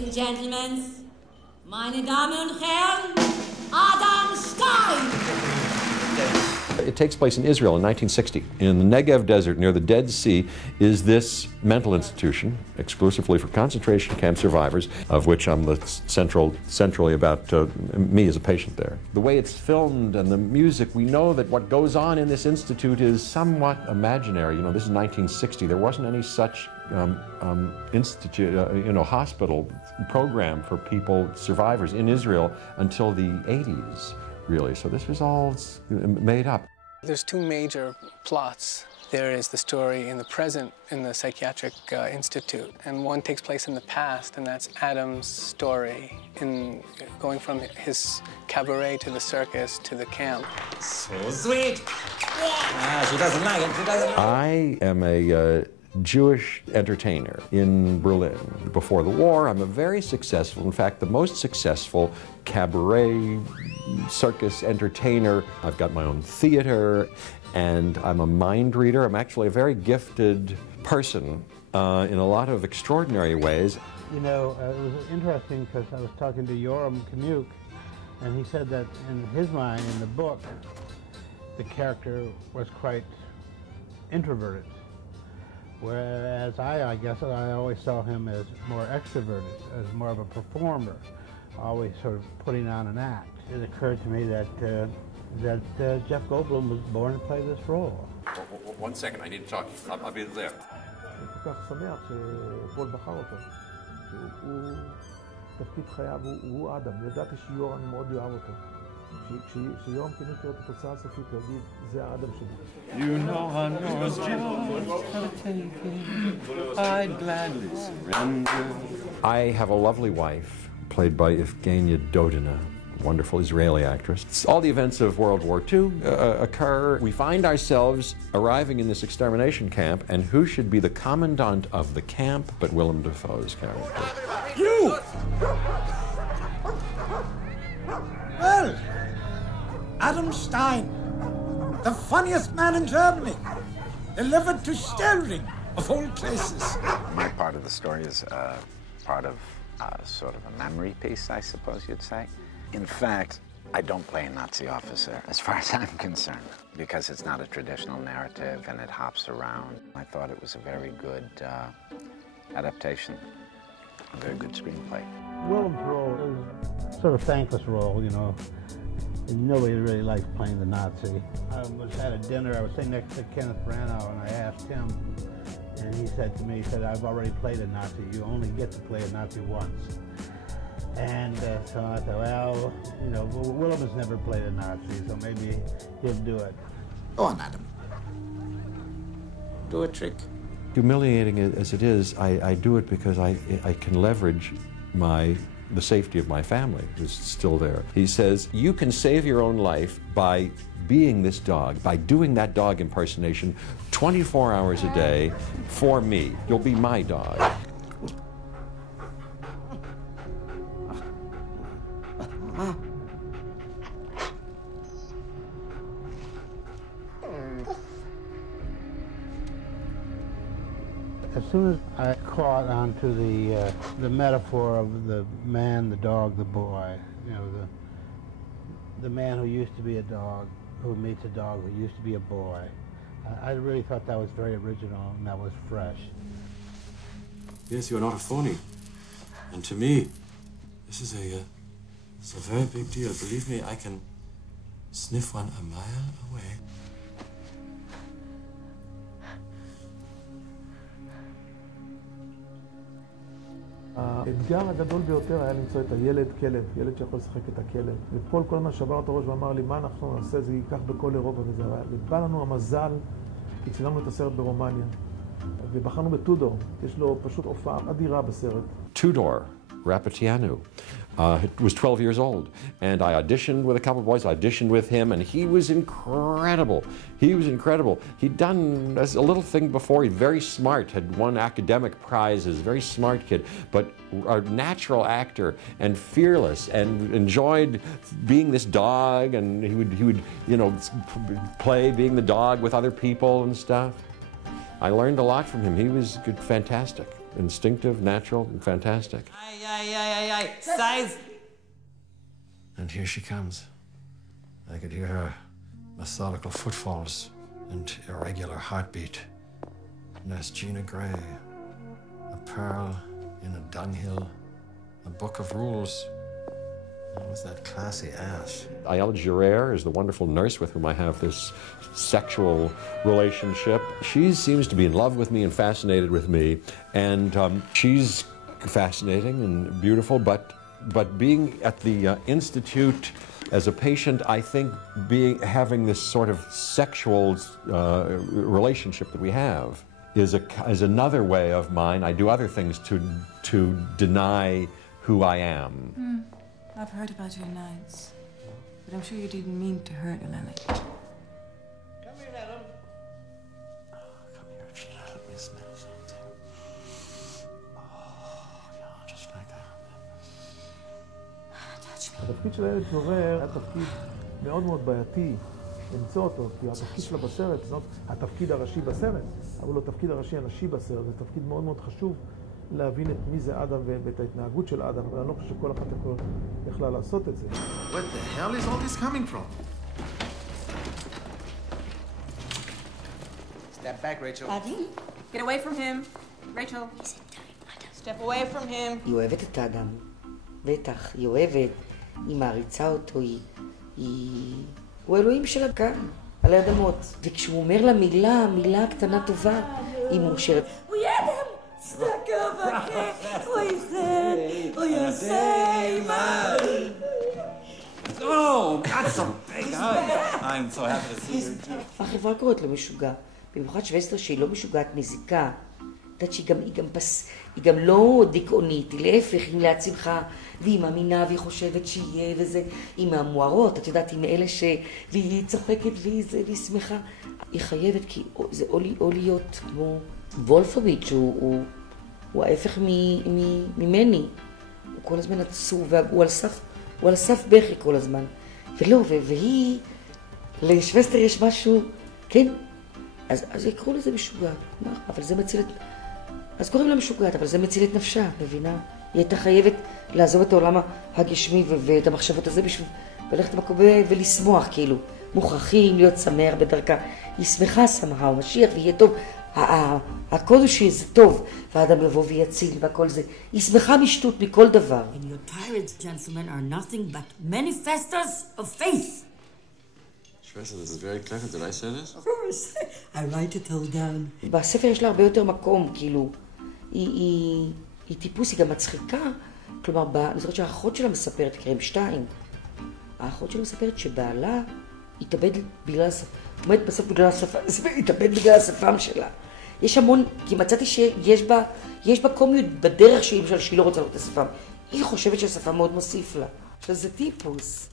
and gentlemen, meine Damen und Herren, Adam Stein! It takes place in Israel in 1960. In the Negev desert near the Dead Sea is this mental institution exclusively for concentration camp survivors, of which I'm the centrally about me as a patient there. The way it's filmed and the music, we know that what goes on in this institute is somewhat imaginary. You know, this is 1960. There wasn't any such hospital program for people, survivors in Israel until the 80s. Really. So this was all made up. There's two major plots. There is the story in the present in the psychiatric institute, and one takes place in the past, and that's Adam's story in going from his cabaret to the circus to the camp. So sweet! Yeah. She doesn't like it. She doesn't like it. I am a Jewish entertainer in Berlin. Before the war, I'm a very successful, in fact, the most successful cabaret circus entertainer. I've got my own theater, and I'm a mind reader. I'm actually a very gifted person in a lot of extraordinary ways. You know, it was interesting because I was talking to Yoram Kamuk, and he said that in his mind, in the book, the character was quite introverted. Whereas I guess I always saw him as more extroverted, as more of a performer, always sort of putting on an act. It occurred to me that Jeff Goldblum was born to play this role. 1 second, I need to talk. I'll be there. כל כך שמח שפול בחר אותו. הוא תפקיד חייו, הוא אדם. ידעתי שיורם מאוד יאהב אותו. כשיורם כינס לו את התוצאה הסופית, הוא יגיד, זה האדם שלי. You know I'm yours, I'd gladly surrender. I have a lovely wife, played by Evgenia Dodina, wonderful Israeli actress. All the events of World War II occur. We find ourselves arriving in this extermination camp, and who should be the commandant of the camp but Willem Dafoe's character? You! Well, Adam Stein, the funniest man in Germany, delivered to Sterling, of all places. My part of the story is part of sort of a memory piece, I suppose you'd say. In fact, I don't play a Nazi officer, as far as I'm concerned, because it's not a traditional narrative and it hops around. I thought it was a very good adaptation, a very good screenplay. Willem's role is sort of thankless role, you know. And nobody really likes playing the Nazi. I was at a dinner, I was sitting next to Kenneth Branagh, and I asked him, and he said to me, he said, I've already played a Nazi, you only get to play a Nazi once. And so I thought, well, you know, Willem has never played a Nazi, so maybe he'll do it. Go on, Adam. Do a trick. Humiliating as it is, I do it because I can leverage the safety of my family, who's still there. He says, you can save your own life by being this dog, by doing that dog impersonation 24 hours a day for me. You'll be my dog. As soon as I caught on to the metaphor of the man, the dog, the boy, you know, the man who used to be a dog, who meets a dog who used to be a boy, I really thought that was very original and that was fresh. Yes, you're not a phony. And to me, this is a very big deal. Believe me, I can sniff one a mile away. האתגר הגדול ביותר היה למצוא את הילד כלב, ילד שיכול לשחק את הכלב. ופול כל הזמן שבר את הראש ואמר לי, מה אנחנו נעשה, זה ייקח בכל אירופה וזה. ובא לנו המזל, כי צילמנו את הסרט ברומניה. ובחרנו בטודור, יש לו פשוט הופעה אדירה בסרט. Tudor Rapetianu was 12 years old, and I auditioned with a couple of boys. I auditioned with him, and he was incredible. He was incredible. He'd done a little thing before. He's very smart, had won academic prizes, very smart kid, but a natural actor and fearless, and enjoyed being this dog, and he would you know, play being the dog with other people and stuff. I learned a lot from him. He was good, fantastic. instinctive, natural, and fantastic. Size. And here she comes. I could hear her methodical footfalls and irregular heartbeat. And that's Gina Gray, a pearl in a dunghill, a book of rules. What was that classy ass? Ayala Girer is the wonderful nurse with whom I have this sexual relationship. She seems to be in love with me and fascinated with me, and she's fascinating and beautiful, but being at the Institute as a patient, I think having this sort of sexual relationship that we have is another way of mine. I do other things to deny who I am. I've heard about your nights, but I'm sure you didn't mean to hurt Lily. Come here, Adam. Oh, come here, Gina. Let me smell something. Oh, yeah, just like that. Touch me. התפקיד של הילד שעובר היה תפקיד מאוד מאוד בעייתי למצוא אותו, כי התפקיד שלה בסרט, זאת התפקיד הראשי בסרט, אבל לא תפקיד הראשי הנשי בסרט, זה תפקיד מאוד מאוד חשוב להבין את מי זה אדם ואת ההתנהגות של אדם, אבל אני לא חושב שכל אחת יכלה לעשות את זה. What the hell is all this coming from? Step back, Rachel. Adi? Get away from him. Rachel. Step away from him. היא אוהבת את האדם. בטח, היא אוהבת, היא מעריצה אותו, הוא אלוהים שלה כאן, על האדמות. וכשהוא אומר לה מילה קטנה טובה, היא מאושרת. הוא ידם! צדקה וכך, הוא יחד, הוא יוסיימה! Oh, that's a big hug. I'm so happy to see you. החברה קוראת לו משוגע, במיוחד שווסטר שהיא לא משוגעת מזיקה. יודעת שהיא גם לא דיכאונית, היא להפך, היא מלאת שמחה, והיא מאמינה והיא חושבת שיהיה וזה, היא מהמוארות, את יודעת, היא מאלה והיא צוחקת והיא שמחה. היא חייבת, כי זה או להיות כמו וולפוביץ', הוא ההפך ממני. הוא כל הזמן עצוב, והוא על סף בכי כל הזמן. ולא, והיא, לשווסטר יש משהו, כן, אז יקראו לזה משוגע, אבל זה מציל את... אז קוראים לה משוגעת, אבל זה מציל את נפשה, מבינה? היא הייתה חייבת לעזוב את העולם הגשמי ואת המחשבות הזה בשביל ללכת במקום ולשמוח, כאילו. מוכרחים להיות שמח בדרכה. היא שמחה שמחה, הוא משיח ויהיה טוב. הכל הוא שזה טוב, והאדם יבוא ויציל והכל זה. היא שמחה משטות מכל דבר. And your tyrants, gentlemen, are nothing but manifestors of faith. Schwester, this is very clever. Did I say this? Of course. I write it all down. בספר יש לה הרבה יותר מקום, כאילו. היא טיפוס, היא גם מצחיקה. כלומר, אני זוכרת שהאחות שלה מספרת, קרם 2. האחות שלה מספרת שבעלה התאבד בגלל השפה. עומד בסוף בגלל השפה, התאבד בגלל השפם שלה. יש המון, כי מצאתי שיש בה קומיות בדרך שהיא לא רוצה לראות את השפם. היא חושבת שהשפה מאוד מוסיף לה. שזה טיפוס.